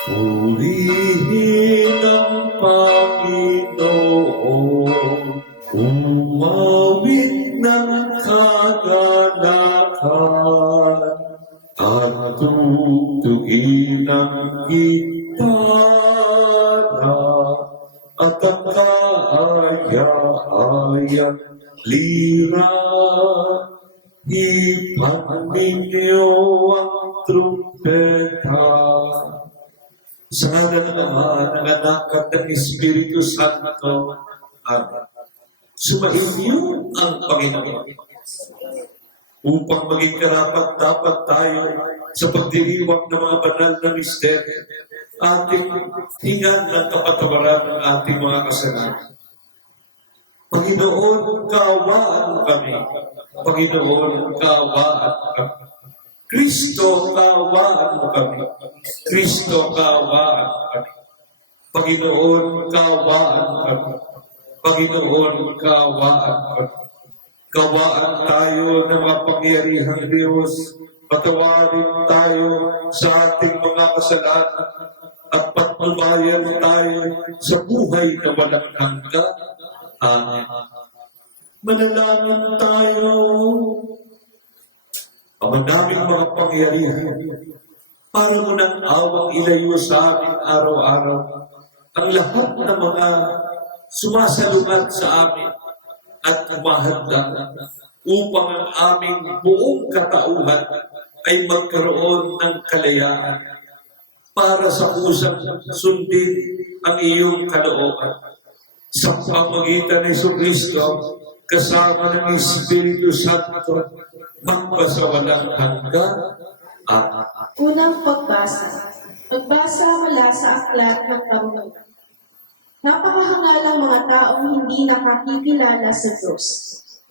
Purihin ang Panginoon, umawit ng kagalakan, at tugtugin ang gitara, at ang kaaya-ayang lira. Ipan ninyo ang trumpeta. Sana naman ang anak at ng Espiritu Santo at sumainyo ang Panginoon upang maging karapat-dapat tayo sa pagdiriwang ng mga banal na misteryo, ating hingan ng kapatawaran ng ating mga kasalanan. Panginoon, kaawaan mo kami. Panginoon, kaawaan mo kami. Kristo, kaawaan mo kami. Kristo, kaawaan mo kami. Panginoon, kaawaan mo kami. Panginoon, kaawaan mo kami. Kawaan tayo ng makapangyarihang Diyos. Patawarin tayo sa ating mga kasalanan at patnubayan tayo sa buhay na walang hanggan. Amen. Manalangin tayo. Ama naming mga pangyarihan, para mo ng awang ilayo sa amin araw-araw ang lahat ng mga sumasalungat sa amin at umahadlang upang ang aming buong katauhan ay magkaroon ng kalayaan para sa pusang sundin ang iyong kalooban. Sa pamagitan ni Jesucristo, kasama ng Espiritu Santo, magpasawalang hanggan. Amen. Unang pagbasa. Pagbasa mula sa aklat ng Karunungan. Napakahangalang mga taong hindi nakakikilala sa Diyos.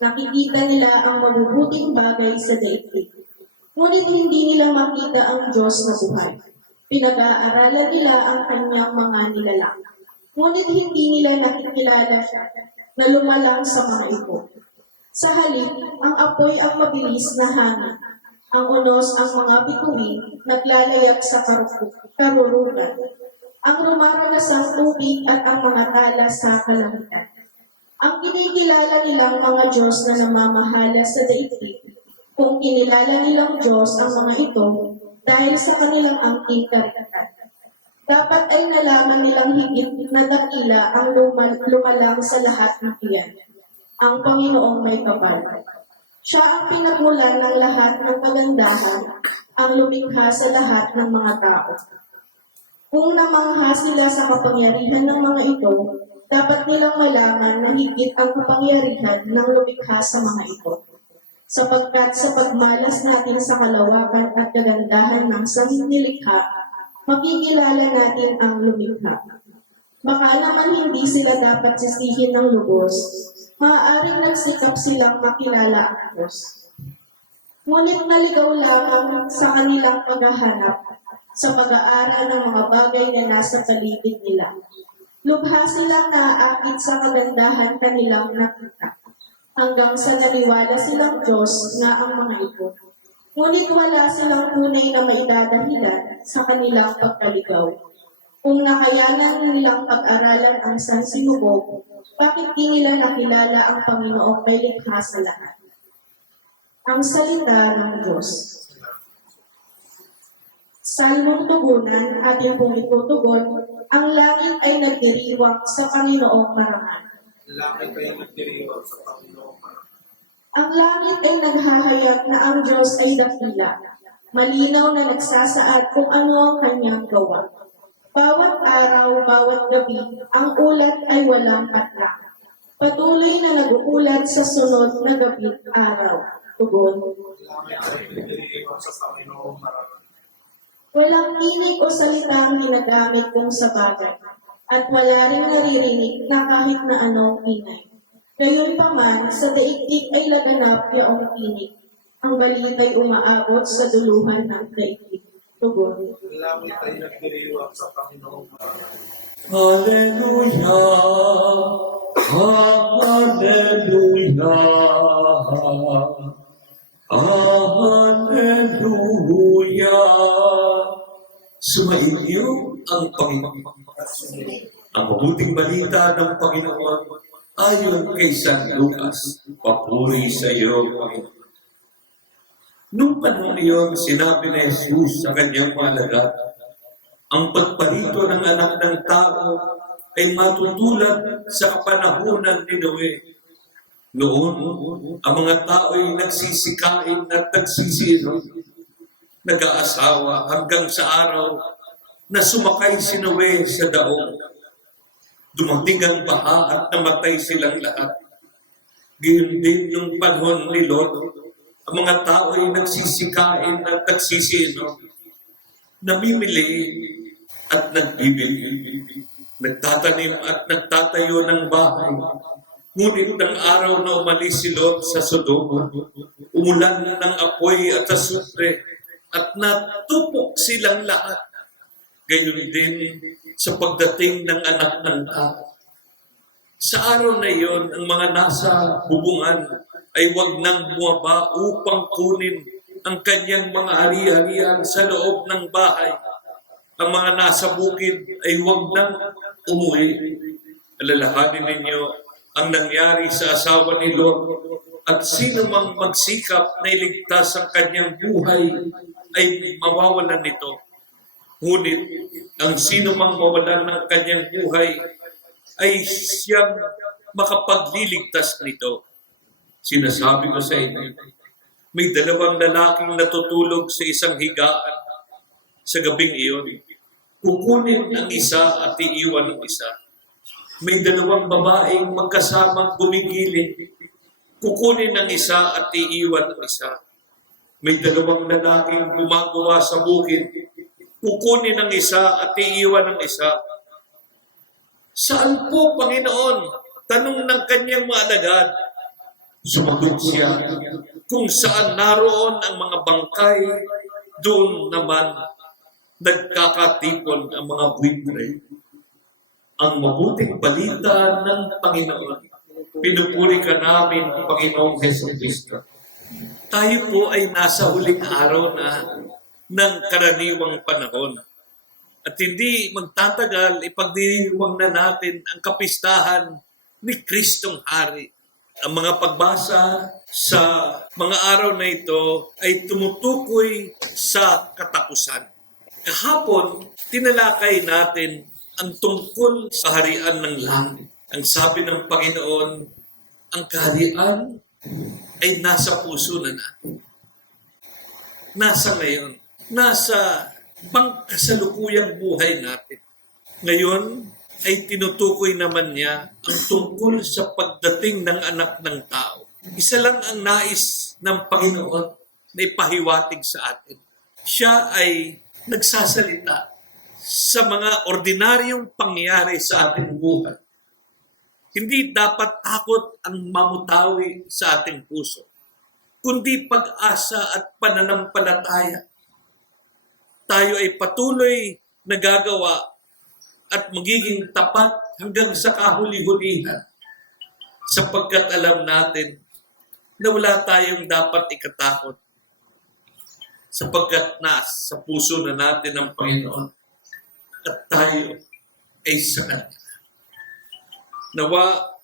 Nakikita nila ang mabubuting bagay sa daigdig. Ngunit hindi nila makita ang Diyos na buhay. Pinag-aaralan nila ang kanyang mga nilalang. Ngunit hindi nila nakikilala siya na lumalang sa mga ito. Sa halip, ang apoy ang mabilis na hangin. Ang unos ang mga bituin, naglalayag sa karurugan. Ang rumaranasan tubig at ang mga tala sa kalangitan. Ang kinikilala nilang mga Diyos na namamahala sa daigdig, kung kinilala nilang Diyos ang mga ito dahil sa kanilang angking karikatan. Dapat ay nalaman nilang higit na dakila ang lumalang sa lahat ng iyan. Ang Panginoong may kapal. Siya ang pinagmulan ng lahat ng kagandahan, ang lumikha sa lahat ng mga tao. Kung namangha sila sa kapangyarihan ng mga ito, dapat nilang malaman na higit ang kapangyarihan ng lumikha sa mga ito. Sapagkat sa pagmalas natin sa kalawakan at kagandahan ng nilikha, makikilala natin ang lumikha. Baka naman hindi sila dapat sisihin ng lubos, maaaring nagsikap silang makilala ang Diyos. Ngunit naligaw lamang sa kanilang paghahanap sa pag-aaral ng mga bagay na nasa paligid nila. Lubha silang naaakit sa kagandahan kanilang nakita, hanggang sa naniwala silang Diyos na ang mga ito. Ngunit wala silang tunay na maidadahilan sa kanilang pagkaligaw. Kung nakayanan nilang pag-aralan ang sansinubog, bakit di nila nakilala ang Panginoong may likha sa lahat? Ang salita ng Diyos. Salmong tugunan, ating pong itutugon, ang langit ay nagdiriwang sa Panginoong marangal. Langit ay nagdiriwang sa Panginoong marangal. Ang langit ay naghahayag na ang Diyos ay dakila. Malinaw na nagsasaad kung ano ang kanyang gawa. Bawat araw, bawat gabi, ang ulat ay walang patla. Patuloy na nag-uulat sa sunod na gabi't araw. Tugon. Langit ay nagdiriwang sa Panginoong marangal. Walang tinig o salitang ginagamit kung sa bagay, at wala rin naririnig na kahit na anong ingay. Gayunpaman, sa daigdig ay laganap yaong tinig. Ang balita'y umaabot sa duluhan ng daigdig. Tugon. Langit ay nagdiriwang sa Panginoong marangal. Hallelujah! Hallelujah! Hallelujah! Sumainyo ang Panginoon. Ang mabuting balita ng Panginoon ayon kay San Lucas. Papuri sa iyo, Panginoon. Nung panahon iyon, sinabi ni Jesus sa kanyang mga alagad, ang pagparito ng anak ng tao ay matutulad sa kapanahunan ni Noe. Noon, ang mga tao ay nagsisikain at nagsisino, nag-aasawa hanggang sa araw na sumakay si Noe sa daong. Dumating ang baha at namatay silang lahat. Gayon din nung panahon ni Lot, ang mga tao ay nagsisikain at nagsisino, namimili at nagbibili, nagtatanim at nagtatayo ng bahay. Ngunit ng araw na umalis si Lot sa Sodoma, umulan ng apoy at asupre at natupok silang lahat. Gayon din sa pagdating ng anak ng tao. Sa araw na iyon, ang mga nasa bubungan ay wag nang bumaba upang kunin ang kanyang mga ari-arian sa loob ng bahay. Ang mga nasa bukid ay wag nang umuwi. Alalahanin ninyo ang nangyari sa asawa ni Lot, at sino mang magsikap na iligtas ang kanyang buhay ay mawawalan nito. Ngunit ang sino mang mawalan ng kanyang buhay ay siyang makapagliligtas nito. Sinasabi ko sa inyo, may dalawang lalaking natutulog sa isang higaan sa gabing iyon. Kukunin ang isa at iiwan ang isa. May dalawang babaeng magkasamang gumigiling. Kukunin ang isa at iiwan ang isa. May dalawang lalaking gumagawa sa bukid. Kukunin ang isa at iiwan ang isa. Saan po, Panginoon? Tanong ng kanyang mga alagad. Sumagot siya, kung saan naroon ang mga bangkay, doon naman nagkakatipon ang mga buwitre. Ang mabuting balita ng Panginoon. Pinupuri ka namin, Panginoong Jesucristo. Tayo po ay nasa huling araw na ng karaniwang panahon. At hindi magtatagal, ipagdiriwang na natin ang kapistahan ni Kristong Hari. Ang mga pagbasa sa mga araw na ito ay tumutukoy sa katapusan. Kahapon, tinalakay natin ang tungkol sa harian ng langit. Ang sabi ng Panginoon, ang kaharian ay nasa puso na natin. Nasa ngayon, nasa pangkasalukuyang buhay natin. Ngayon, ay tinutukoy naman niya ang tungkol sa pagdating ng anak ng tao. Isa lang ang nais ng Panginoon na ipahiwatig sa atin. Siya ay nagsasalita sa mga ordinaryong pangyayari sa ating buhay. Hindi dapat takot ang mamutawi sa ating puso, kundi pag-asa at pananampalataya. Tayo ay patuloy na gagawa at magiging tapat hanggang sa kahuli-hulihan, sapagkat alam natin na wala tayong dapat ikatakot, sapagkat nasa puso na natin ang Panginoon at tayo ay sa Kanya. Nawa,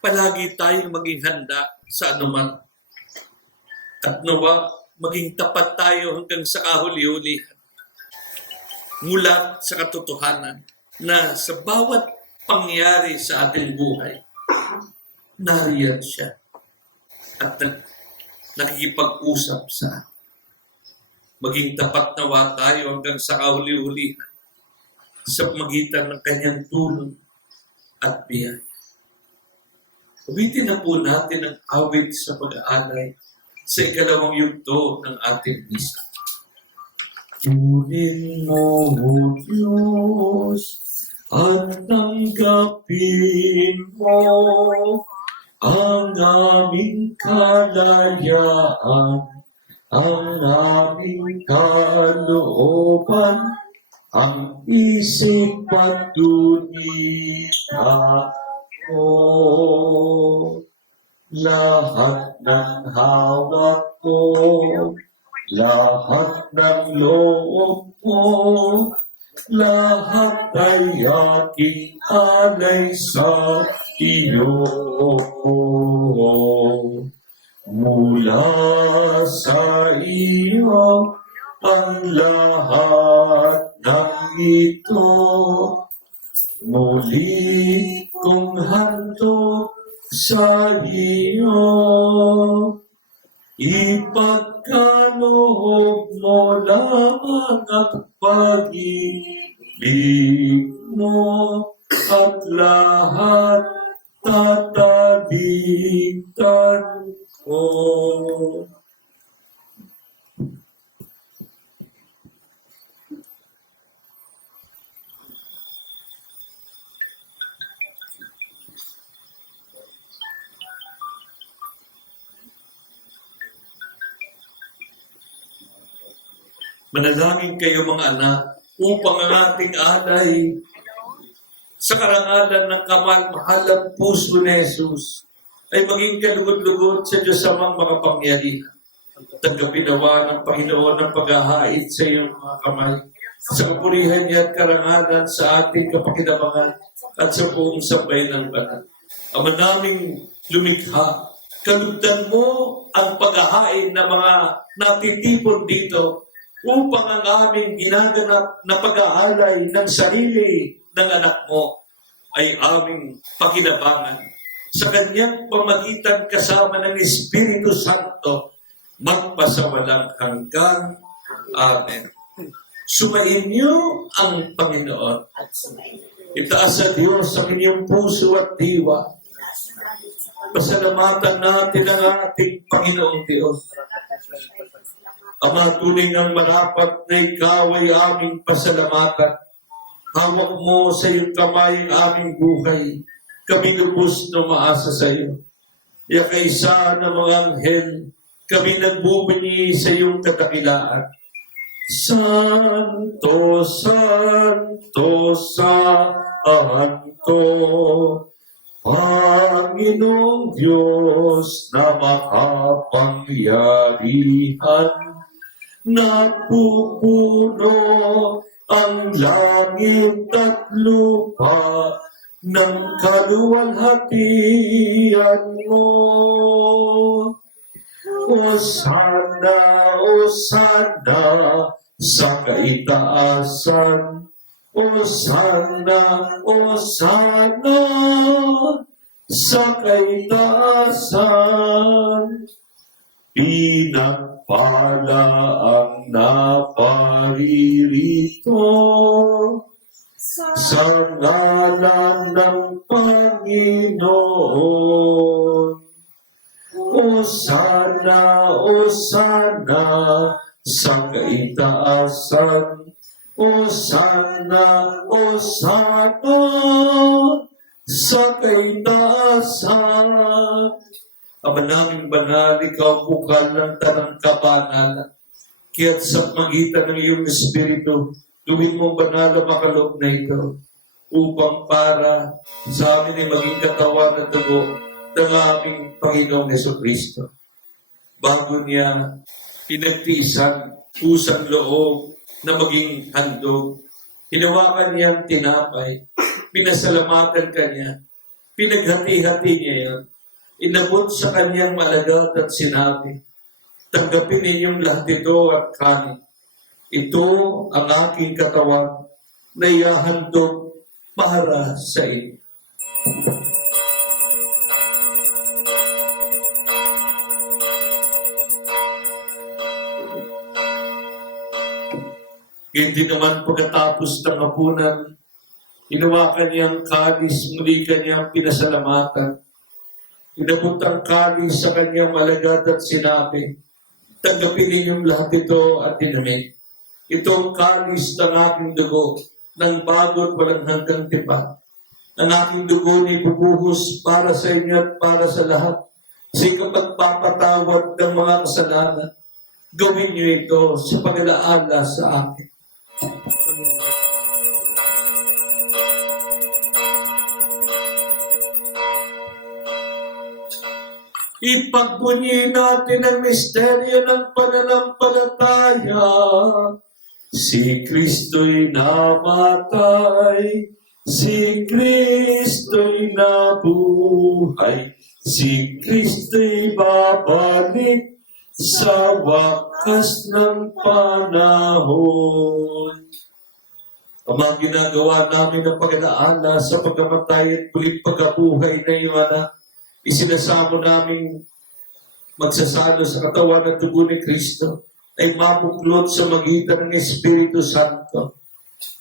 palagi tayong maging handa sa anuman, at nawa, maging tapat tayo hanggang sa kahuli-hulihan. Mula sa katotohanan na sa bawat pangyari sa ating buhay, nariyan siya at nakikipag-usap sa atin. Maging tapat nawa tayo hanggang sa kahuli-hulihan sa magitan ng kanyang tulong at biyaya. Ulitin na po natin ang awit sa pag-aalay sa ikalawang yugto ng ating misa. Kunin mo, O Diyos, at tanggapin mo ang aming kalayaan, ang aming kalooban, ang isip at dunita mo. Lahat ng hawak ko, lahat ng loob mo, lahat ay aking alay sa iyo. Mula sa iyo ang lahat ng ito. Muli kong handog sa iyo. Ipagkaloob mo lamang ang pag-ibig mo at lahat tatalikdan ko. Manalangin kayo mga anak upang ang ating alay sa karangalan ng kamahal-mahalang puso ni Jesus ay maging kalugod-lugod sa Diyos amang makapangyarihan. Tanggapin nawa ng Panginoon ang paghahait sa iyong mga kamay sa kapurihan niya at karangalan sa ating kapakinabangan at sa buong sabay ng banal. Ama naming lumikha, kalugdan mo ang paghahain ng mga natitipon dito upang ang aming ginaganap na pag-aalay ng sarili ng anak mo ay aming pakinabangan. Sa kanyang pamagitan kasama ng Espiritu Santo, magpasawalang hanggang. Amen. Sumain niyo ang Panginoon. Itaas sa Diyos ang inyong puso at diwa. Pasalamatan natin ang ating Panginoong Diyos. Ama, tunay ng marapat na ikaw ay aming pasalamatan. Hawak mo sa iyong kamay ang aming buhay. Kami lubos na umaasa sa iyo. Ya kaisa ng mga anghel, kami nagbubunyi sa iyong katakilaan. Santo, Santo, Santo, Panginoong Diyos na makapangyarihan, napupuno ang langit at lupa ng kaluwalhatian mo. Osana, Osana sa kaitaasan. Osana, Osana sa kaitaasan. Pinagpala ang naparirito sa ngalan ng Panginoon. Osana, Osana sa kaitaasan. Osana, Osana sa kaitaasan. Ama naming banal, ikaw bukal ng tanang kabanalan. Kaya't sa magitan ng iyong Espiritu, gawin mo banal ang makaloob na ito upang para sa amin ay maging katawan at dugo ng aming Panginoong Jesucristo. Bago niya pinagtiisan, pusang loob na maging handog, hinawakan niya ang tinapay, pinasalamatan kanya, pinaghati-hati niya yan, inabot sa kanyang malagat at sinabi, tanggapin ninyong lahat ito at kanin. Ito ang aking katawan na ihahandog para sa inyo. Hindi naman pagkatapos ng hapunan, hinawakan niyang kalis, muli kanyang pinasalamatan. Inabot ang kalis sa kanyang malagat at sinabi, tanggapin ninyong lahat ito at inumin. Ito ang kalis ng aking dugo, ng bago at walang hanggang tipa. Ang aking dugo ni bubuhos para sa inyo at para sa lahat. Sa ikapagpapatawad ng mga kasalanan, gawin niyo ito sa pag-alaala sa akin. Ipagbunyi natin ang misteryo ng pananampalataya. Si Kristo'y namatay, si Kristo'y nabuhay, si Kristo'y babalik sa wakas ng panahon. Ang mga ginagawa namin ng pag-alaala sa pagkamatay at muling pagkabuhay na iyong anak, isinasamo namin magsasalo sa katawan at dugo ni Kristo ay mabuklod sa magitan ng Espiritu Santo.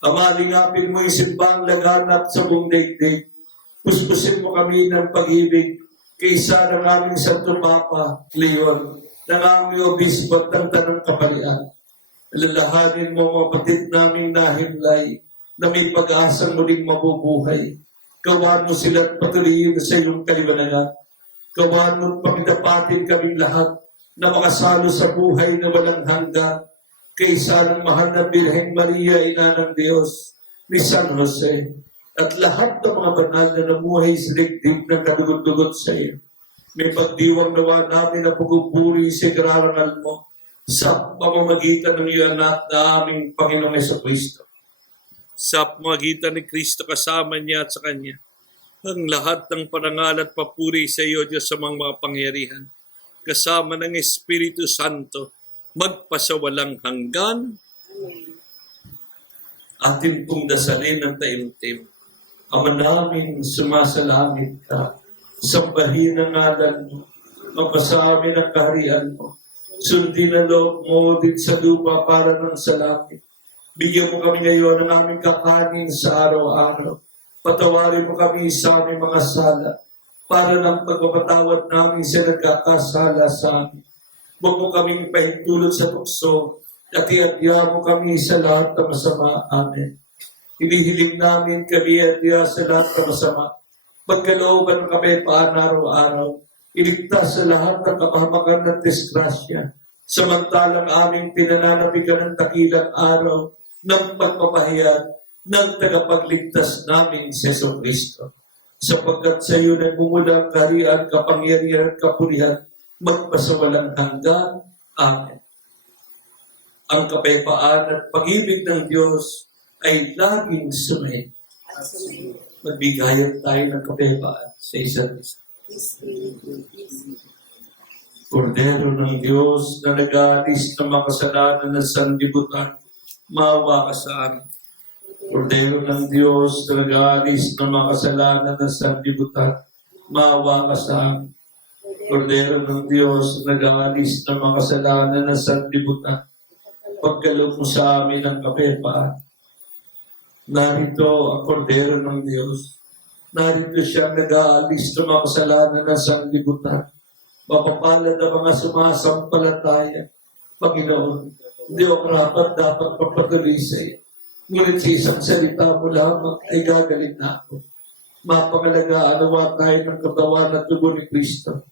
Amalingapin mo yung simbang laganap sa buong daigdig. Puspusin mo kami ng pag-ibig kaysa ng aming Santo Papa, Leon, ng aming Obispo at ng Tanong Kapalian. Alalahanin mo mga patid naming nahimlay na may pag-asang muling mabubuhay. Gawaan mo sila at patuloyin sa iyong kaliwanagan. Gawaan mo at pagdapatin kaming lahat na makasalo sa buhay na walang hanggan kaysa ng mahal na Birheng Maria, Ina ng Diyos, ni San Jose, at lahat ng mga banal na namuhay sa ligdig na kadugot-dugot sa iyo. May pagdiwang nawa namin na pagpupuri sa karangal mo sa pamamagitan ng iyong anak na aming Panginoong Jesucristo. Sa pamamagitan ni Kristo kasama niya at sa Kanya, ang lahat ng parangal at papuri sa iyo, Diyos, sa mga pangyarihan, kasama ng Espiritu Santo, magpasawalang hanggan. Atin pong dasalin ng taimtim. Ama namin, sumasalangit ka, sambahin ang ngalan mo, mapasamin ang kaharian mo, sundin ang loob mo din sa lupa para ng sa langit. Bigyan mo kami ngayon ng aming kakanin sa araw-araw. Patawarin mo kami sa aming mga sala para ng pagpapatawad namin sa nagkakasala sa amin. Huwag mo kaming pahintulot sa tukso at iadya mo kami sa lahat ng masama. Amen. Hinihiling namin kami iadya sa lahat ng masama. Pagkalooban kami paanaraw-araw. Iligtas sa lahat ng kapahamakan at disgrasya. Samantalang aming pinananabigan ng dakilang araw ng pagpapahayag ng tagapagligtas namin si Jesucristo. Sapagkat sa iyo nagmumula ang kaharian, kapangyarihan at kapurihan, magpasawalang hanggan. Amen. Ang kapayapaan at pag-ibig ng Diyos ay laging sumayin. Magbigayan tayo ng kapayapaan sa isa't isa. Kordero ng Diyos na nag-aalis ng mga kasalanan ng sanlibutan, maawa ka sa amin. Kordero ng Diyos na nag-aalis ng mga kasalanan ng sanlibutan, maawa ka sa amin. Kordero ng Diyos na nag-aalis ng mga kasalanan ng sanlibutan, pagkaloob mo sa amin ang kapayapaan. Narito ang Kordero ng Diyos. Narito siyang nag-aalis ng mga kasalanan ng sanlibutan. Mapapalad ang mga sumasampalataya. Panginoon, hindi ako dapat papatuloy sa iyo. Ngunit sa isang salita mo lamang ay gagaling na ako. Mapangalagaan nawa tayo ng katawan at tubo ni Kristo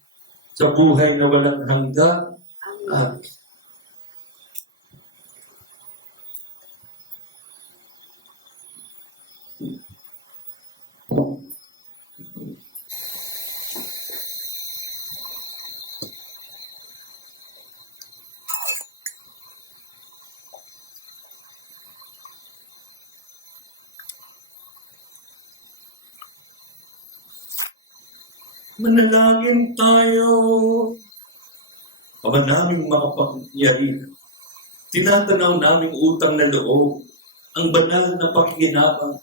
sa buhay na walang hanggan. Amen. Manalangin tayo. Ama naming makapangyarihan, tinatanaw naming utang na loob, ang banal na pakikinabang,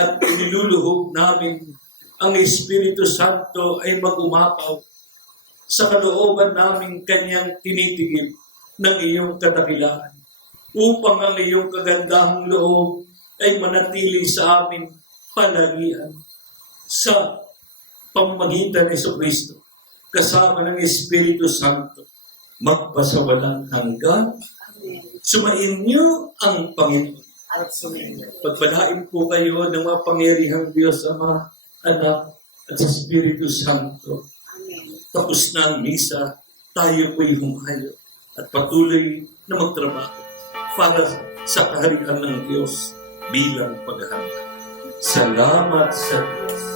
at iniluluhog namin ang Espiritu Santo ay mag-umapaw sa kalooban naming kanyang tinitigib ng iyong kadakilaan, upang ang iyong kagandahang loob ay manatili sa amin palagian sa pamamagitan ni Jesucristo, kasama ng Espiritu Santo, magpasawalang hanggan. Sumain niyo ang Panginoon. Pagpalain po kayo ng mapangyarihang Diyos, Ama, Anak, at Espiritu Santo. Tapos na ang misa, tayo po'y humayo at patuloy na magtrabaho para sa kaharian ng Diyos bilang paghahanda. Salamat sa Diyos.